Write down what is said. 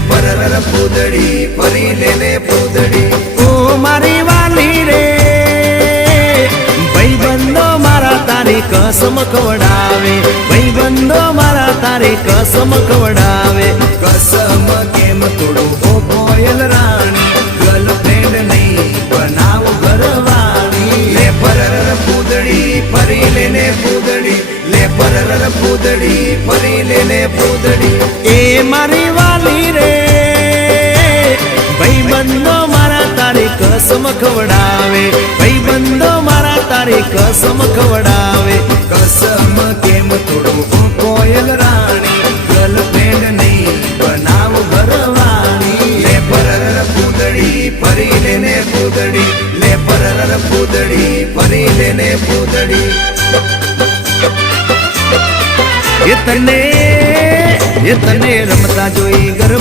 પરર પૂદડી ફરી લેને પૂદડી ઓ મારી વાલી રે ભાઈબંધો મારા તારી કસમ ખવડાવે ભાઈબંધો મારા તારી કસમ ખવડાવે કસમ કેમ તોડું ઓ કોયલ રાણી ગર્લફ્રેન્ડ નહીં બનાવ ઘરવાળી લે પરર પૂદડી ફરી લેને પૂદડી લે પરર પૂદડી ફરી લેને પૂદડી એ મારી વાલી રે ભાઈબંધો મારા તારી કસમ ખવડાવે ભાઈબંધો મારા તારી કસમ ખવડાવે કસમ કેમ તોડું ઓ કોયલ રાણી ગર્લફ્રેન્ડ નહીં બનાવ ઘરવાળી લે પરર પૂદડી ફરી લેને પૂદડી લે પરર પૂદડી ફરી લેને પૂદડી એ તને રમતા જોઈ ગરબા